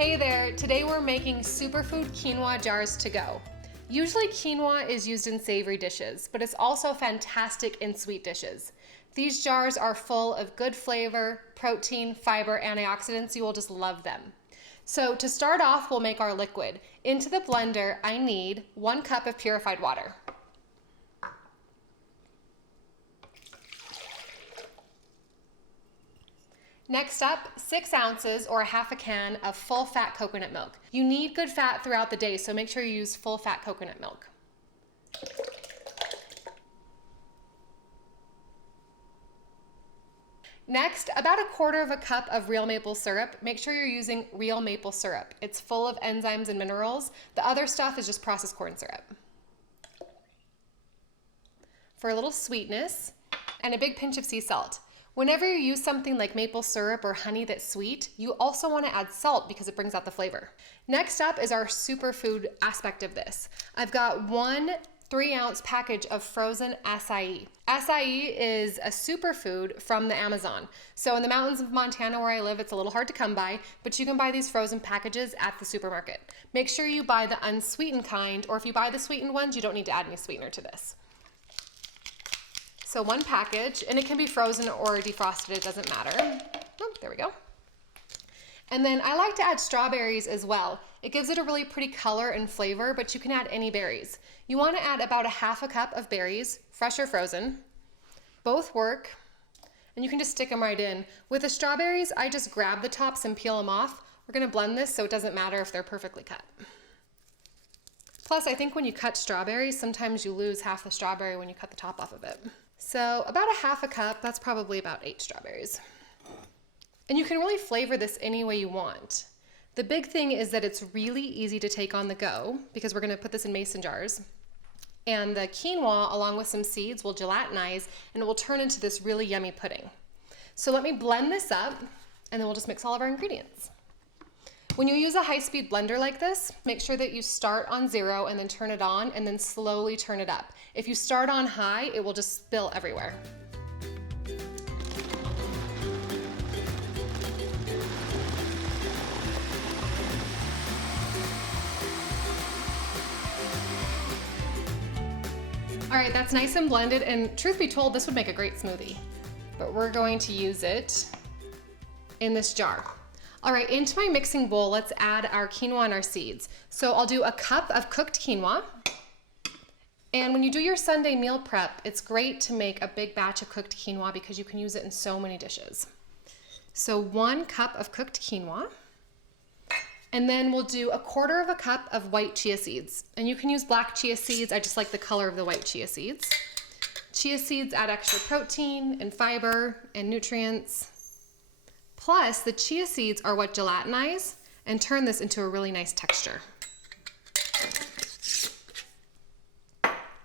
Hey there, today we're making superfood quinoa jars to go. Usually quinoa is used in savory dishes, but it's also fantastic in sweet dishes. These jars are full of good flavor, protein, fiber, antioxidants. You will just love them. So to start off, we'll make our liquid. Into the blender, I need 1 cup of purified water. Next up, 6 ounces or 1/2 can of full fat coconut milk. You need good fat throughout the day, so make sure you use full fat coconut milk. Next, about 1/4 cup of real maple syrup. Make sure you're using real maple syrup. It's full of enzymes and minerals. The other stuff is just processed corn syrup. For a little sweetness, and a big pinch of sea salt. Whenever you use something like maple syrup or honey that's sweet, you also want to add salt because it brings out the flavor. Next up is our superfood aspect of this. I've got 1 3-ounce package of frozen acai. Acai is a superfood from the Amazon. So in the mountains of Montana where I live, it's a little hard to come by, but you can buy these frozen packages at the supermarket. Make sure you buy the unsweetened kind, or if you buy the sweetened ones, you don't need to add any sweetener to this. So 1 package, and it can be frozen or defrosted, it doesn't matter. Oh, there we go. And then I like to add strawberries as well. It gives it a really pretty color and flavor, but you can add any berries. You want to add about 1/2 cup of berries, fresh or frozen. Both work, and you can just stick them right in. With the strawberries, I just grab the tops and peel them off. We're going to blend this so it doesn't matter if they're perfectly cut. Plus, I think when you cut strawberries, sometimes you lose half the strawberry when you cut the top off of it. So about 1/2 cup, that's probably about 8 strawberries. And you can really flavor this any way you want. The big thing is that it's really easy to take on the go because we're gonna put this in mason jars. And the quinoa, along with some seeds, will gelatinize and it will turn into this really yummy pudding. So let me blend this up and then we'll just mix all of our ingredients. When you use a high-speed blender like this, make sure that you start on 0 and then turn it on and then slowly turn it up. If you start on high, it will just spill everywhere. All right, that's nice and blended, and truth be told, this would make a great smoothie, but we're going to use it in this jar. All right, into my mixing bowl, let's add our quinoa and our seeds. So I'll do 1 cup of cooked quinoa. And when you do your Sunday meal prep, it's great to make a big batch of cooked quinoa because you can use it in so many dishes. So 1 cup of cooked quinoa. And then we'll do 1/4 cup of white chia seeds. And you can use black chia seeds. I just like the color of the white chia seeds. Chia seeds add extra protein and fiber and nutrients. Plus, the chia seeds are what gelatinize and turn this into a really nice texture.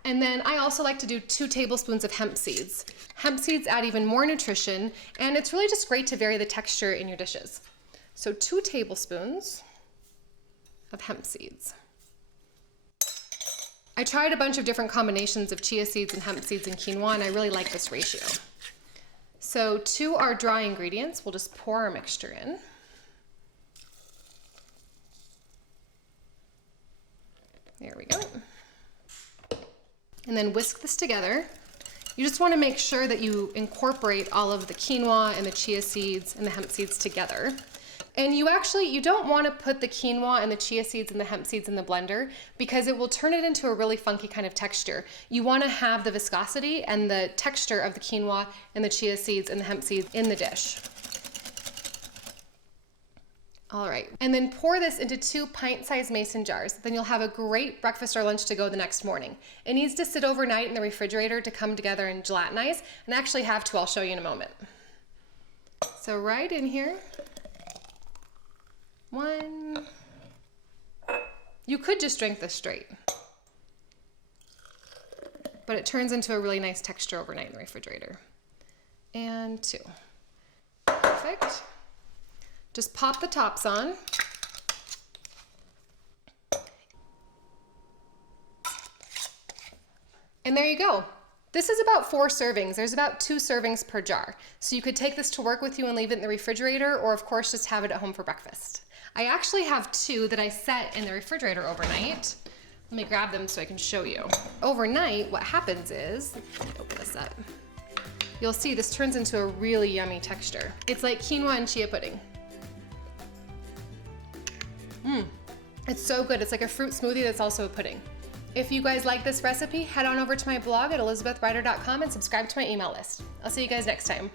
And then I also like to do 2 tablespoons of hemp seeds. Hemp seeds add even more nutrition, and it's really just great to vary the texture in your dishes. So 2 tablespoons of hemp seeds. I tried a bunch of different combinations of chia seeds and hemp seeds and quinoa, and I really like this ratio. So to our dry ingredients, we'll just pour our mixture in. There we go. And then whisk this together. You just want to make sure that you incorporate all of the quinoa and the chia seeds and the hemp seeds together. And you don't want to put the quinoa and the chia seeds and the hemp seeds in the blender because it will turn it into a really funky kind of texture. You want to have the viscosity and the texture of the quinoa and the chia seeds and the hemp seeds in the dish. All right, and then pour this into 2 pint-sized mason jars. Then you'll have a great breakfast or lunch to go the next morning. It needs to sit overnight in the refrigerator to come together and gelatinize, and I actually have to. I'll show you in a moment. So right in here. 1. You could just drink this straight, but it turns into a really nice texture overnight in the refrigerator. And 2. Perfect. Just pop the tops on. And there you go. This is about 4 servings. There's about 2 servings per jar. So you could take this to work with you and leave it in the refrigerator, or of course just have it at home for breakfast. I actually have 2 that I set in the refrigerator overnight. Let me grab them so I can show you. Overnight, what happens is, let me open this up. You'll see this turns into a really yummy texture. It's like quinoa and chia pudding. It's so good. It's like a fruit smoothie that's also a pudding. If you guys like this recipe, head on over to my blog at elizabethrider.com and subscribe to my email list. I'll see you guys next time.